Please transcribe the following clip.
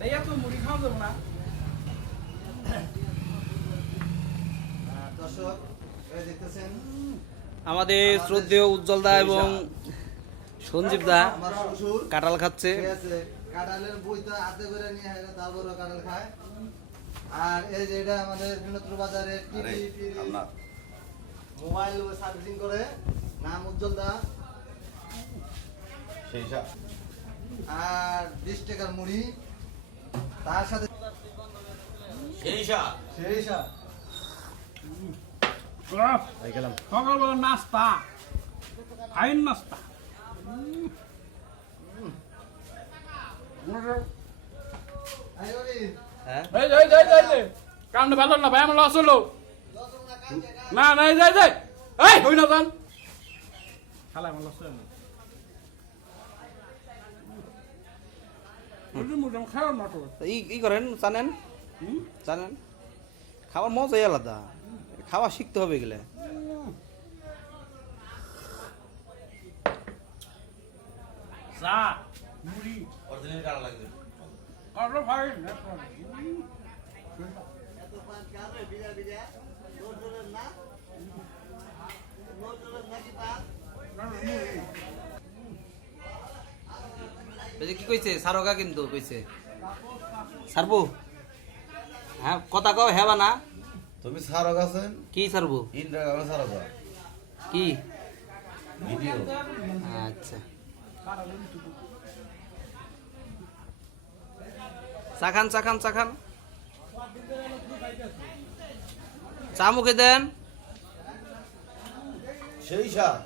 তাই এত মুড়ি খাওয়া যাব না। দর্শক দেখতেছেন? আমাদের শ্রদ্ধেয় উজ্জ্বল দা এবং সঞ্জীব দা। আমার কাঁঠাল খাচ্ছে। ঠিক আছে কাঁঠালের বই তো হাতে করে নিয়ে হয় না তারপরও কাঁঠাল খায়। আর এই যে এটা আমাদের বিনোদপুর বাজারে টিভি মোবাইল সার্ভিসিং করে। নাম উজ্জ্বল দা। আর বিশ টাকার মুড়ি। তার সাথে সকালবেলা নাস্তা। ফাইন নাস্তা। ভালো না ভাই আমার লস হলো না। না না যাই যাই এই। হই না যান খালা আমার লস হলো মুড়ি মুড়ি খাওয়ার না তো তা ই করেন জানেন? হুম? জানেন? খাওয়ার মজাই আলাদা। খাওয়া শিখতে হবে গেলে চা মুড়ি। কালো ভাই এত পাঁচ গালে বিড়া বিড়া, নোট ধরেন না? যে কি কইছে? সারগা কিন্তু কইছে। সারবো? হ্যাঁ কথা কও হেবা না। তুমি সারক আছেন? কি সারবো? ইন্ডিয়া গান সারক কি? ভিডিও। আচ্ছা। চাখান চাখান চাখান। চা মুখে দেন। সেই সার